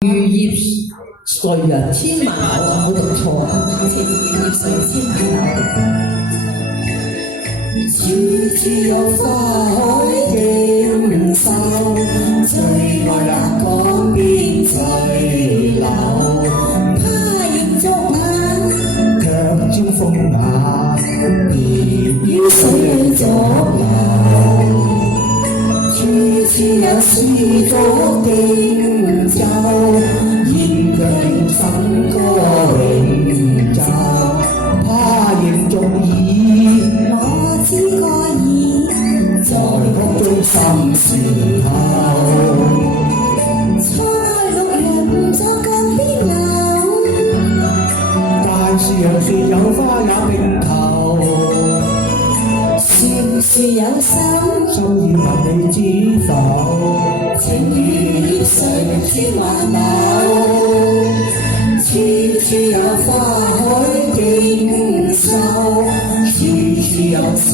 漁業誰啊？千萬縷啊！冇讀錯啊！情漁業誰千萬縷，處處有花海景秀，最愛那江邊翠柳。他亦作眼，卻招風雅，別於水裏作流。處處有詩歌經奏，現卻要笙歌永奏。他仍續耳，我知個耳，在屋中心事後。初開綠楊作江邊柳，但是楊樹有花也並頭。樹有心，心意問你知否？情漁業誰千萬縷，處處有花海景秀，處處有詩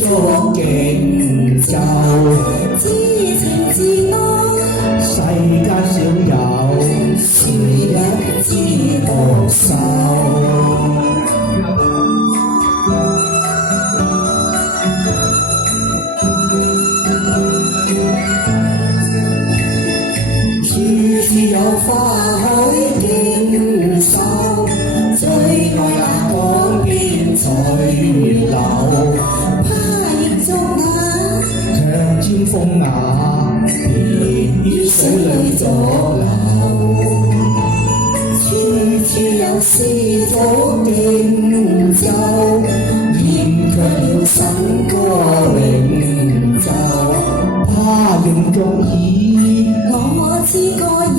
作經奏。知情自愛，世間少有，誰人知多愁？有花海景秀，最愛那江邊翠柳。他亦作眼，卻沾風雅，別於水裏作流。處處有詩作經奏，現卻要笙歌永奏。他仍續耳，我知個耳，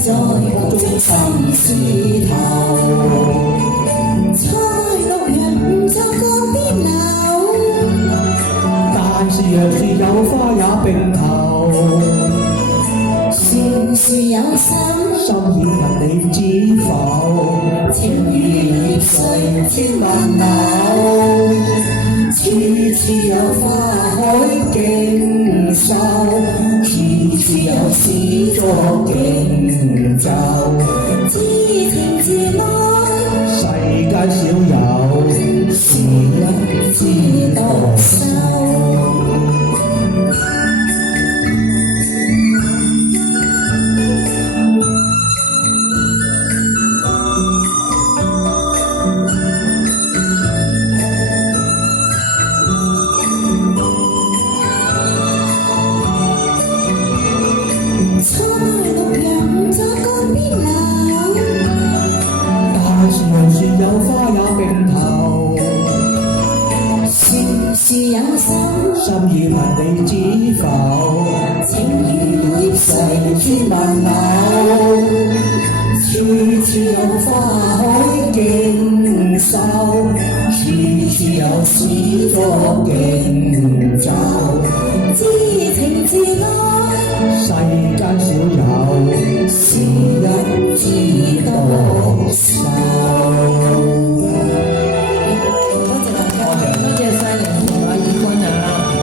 在屋中心事頭。初開綠楊作江邊柳，但是楊樹有花也並頭。樹有心，心意問你知否？情漁業誰千萬縷，處處有花海景秀，處處有詩作經奏。知情自愛，世間少有，誰人知多愁？有花也並頭，樹有心，心意問你知否？情漁業誰千萬縷，處處有花海景秀，處處有詩作經奏。知情自愛，世間少有。